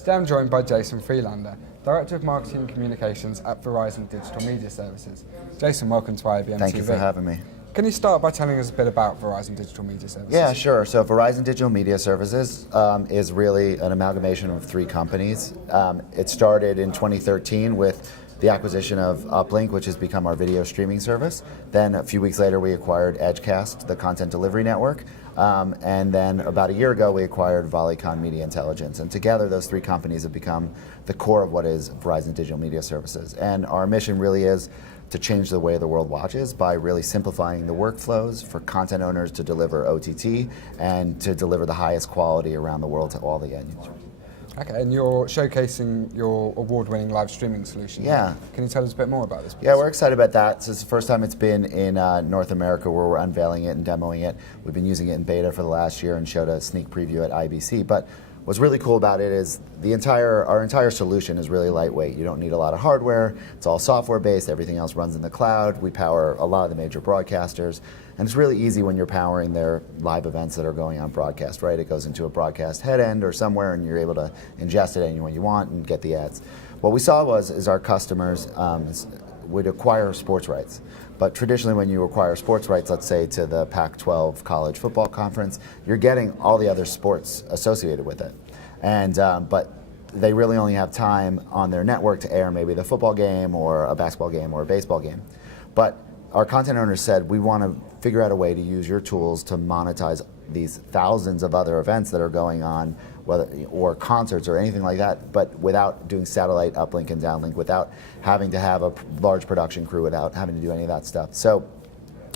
Today I'm joined by Jason Friedlander, Director of Marketing and Communications at Verizon Digital Media Services. Jason, welcome to IBM Thank TV. you for having me. Can you start by telling us a bit about Verizon Digital Media Services? Yeah, sure. So Verizon Digital Media Services is really an amalgamation of three companies. It started in 2013 with the acquisition of Uplink, which has become our video streaming service. Then a few weeks later, we acquired Edgecast, the content delivery network. And then about a year ago, we acquired Volleycon Media Intelligence. And together, those three companies have become the core of what is Verizon Digital Media Services. And our mission really is to change the way the world watches by really simplifying the workflows for content owners to deliver OTT and to deliver the highest quality around the world to all the end users. Okay, and you're showcasing your award-winning live streaming solution. Yeah. Can you tell us a bit more about this, please? Yeah, we're excited about that. So it's the first time it's been in North America where we're unveiling it and demoing it. We've been using it in beta for the last year and showed a sneak preview at IBC. But what's really cool about it is our entire solution is really lightweight. You don't need a lot of hardware. It's all software-based. Everything else runs in the cloud. We power a lot of the major broadcasters. And it's really easy when you're powering their live events that are going on broadcast, right? It goes into a broadcast head end or somewhere, and you're able to ingest it any way you want and get the ads. What we saw is our customers would acquire sports rights. But traditionally when you acquire sports rights, let's say to the Pac-12 college football conference, you're getting all the other sports associated with it. And but they really only have time on their network to air maybe the football game or a basketball game or a baseball game. But our content owners said, we want to figure out a way to use your tools to monetize these thousands of other events that are going on, or concerts or anything like that, but without doing satellite uplink and downlink, without having to have a large production crew, without having to do any of that stuff. So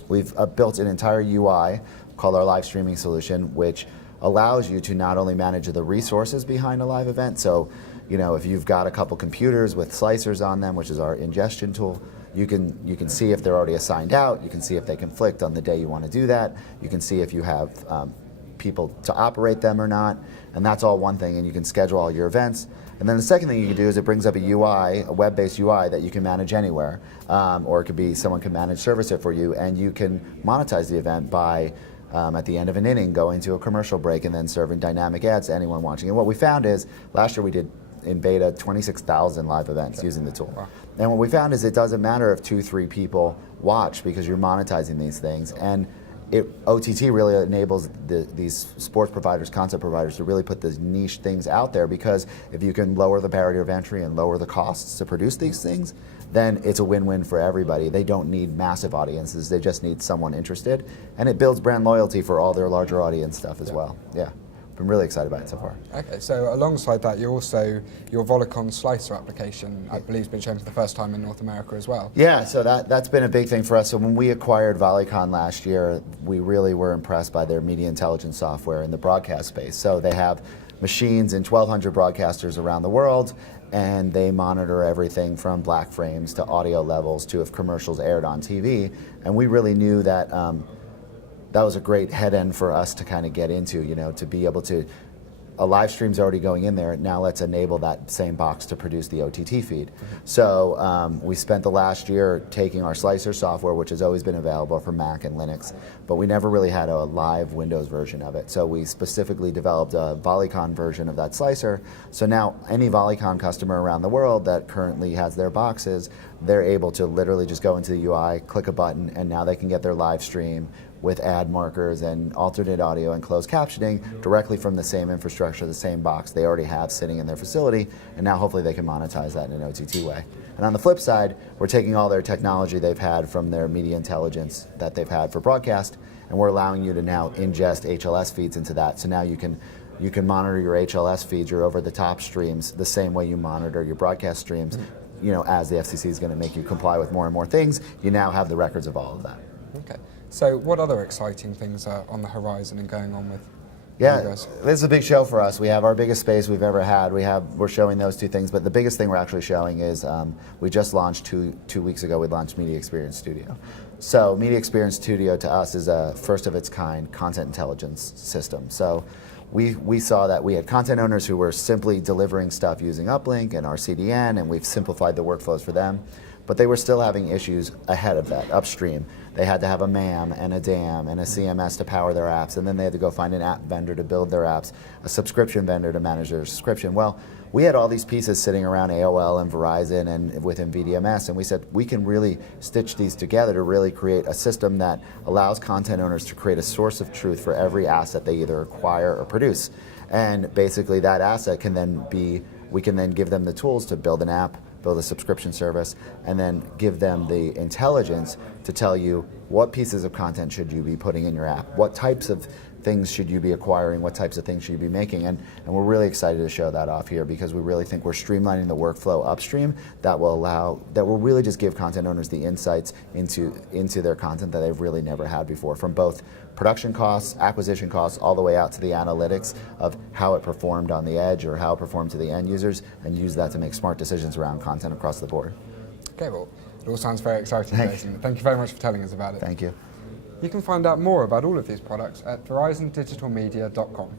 we've built an entire UI called our live streaming solution, which allows you to not only manage the resources behind a live event. So, if you've got a couple computers with slicers on them, which is our ingestion tool, you can see if they're already assigned out. You can see if they conflict on the day you want to do that. You can see if you have people to operate them or not. And that's all one thing, and you can schedule all your events. And then the second thing you can do is it brings up a UI, a web-based UI that you can manage anywhere. Or it could be someone can service it for you, and you can monetize the event by at the end of an inning, going to a commercial break and then serving dynamic ads to anyone watching. And what we found is, last year we did in beta 26,000 live events using the tool. Wow. And what we found is it doesn't matter if 2-3 people watch because you're monetizing these things. And OTT really enables these sports providers, content providers to really put these niche things out there, because if you can lower the barrier of entry and lower the costs to produce these things, then it's a win-win for everybody. They don't need massive audiences, they just need someone interested. And it builds brand loyalty for all their larger audience stuff as well. Yeah. Been really excited about it so far. Okay, so alongside that, your Volleycon slicer application, I believe, has been shown for the first time in North America as well. Yeah, so that's been a big thing for us. So when we acquired Volleycon last year, we really were impressed by their media intelligence software in the broadcast space. So they have machines in 1,200 broadcasters around the world, and they monitor everything from black frames to audio levels to if commercials aired on TV. And we really knew that that was a great head end for us to kind of get into, to be able to, a live stream's already going in there, now let's enable that same box to produce the OTT feed. So we spent the last year taking our slicer software, which has always been available for Mac and Linux, but we never really had a live Windows version of it. So we specifically developed a Volleycon version of that slicer. So now any Volleycon customer around the world that currently has their boxes, they're able to literally just go into the UI, click a button, and now they can get their live stream with ad markers and alternate audio and closed captioning directly from the same infrastructure, the same box they already have sitting in their facility, and now hopefully they can monetize that in an OTT way. And on the flip side, we're taking all their technology they've had from their media intelligence that they've had for broadcast, and we're allowing you to now ingest HLS feeds into that. So now you can monitor your HLS feeds, your over-the-top streams, the same way you monitor your broadcast streams. As the FCC is going to make you comply with more and more things, you now have the records of all of that. Okay. So what other exciting things are on the horizon and going on with Yeah, you guys? This is a big show for us. We have our biggest space we've ever had. We're showing those two things, but the biggest thing we're actually showing is we just launched two weeks ago, we launched Media Experience Studio. So Media Experience Studio to us is a first of its kind content intelligence system. So we saw that we had content owners who were simply delivering stuff using Uplink and our CDN, and we've simplified the workflows for them. but they were still having issues ahead of that, upstream. They had to have a MAM and a DAM and a CMS to power their apps, and then they had to go find an app vendor to build their apps, a subscription vendor to manage their subscription. Well, we had all these pieces sitting around AOL and Verizon and within VDMS, and we said we can really stitch these together to really create a system that allows content owners to create a source of truth for every asset they either acquire or produce. And basically that asset can then be, we can then give them the tools to build an app, build a subscription service, and then give them the intelligence to tell you what pieces of content should you be putting in your app, what types of things should you be acquiring, what types of things should you be making, and we're really excited to show that off here because we really think we're streamlining the workflow upstream that will really just give content owners the insights into their content that they've really never had before, from both production costs, acquisition costs, all the way out to the analytics of how it performed on the edge or how it performed to the end users, and use that to make smart decisions around content across the board. Okay, well, it all sounds very exciting, Jason. Thank you very much for telling us about it. Thank you. You can find out more about all of these products at verizondigitalmedia.com.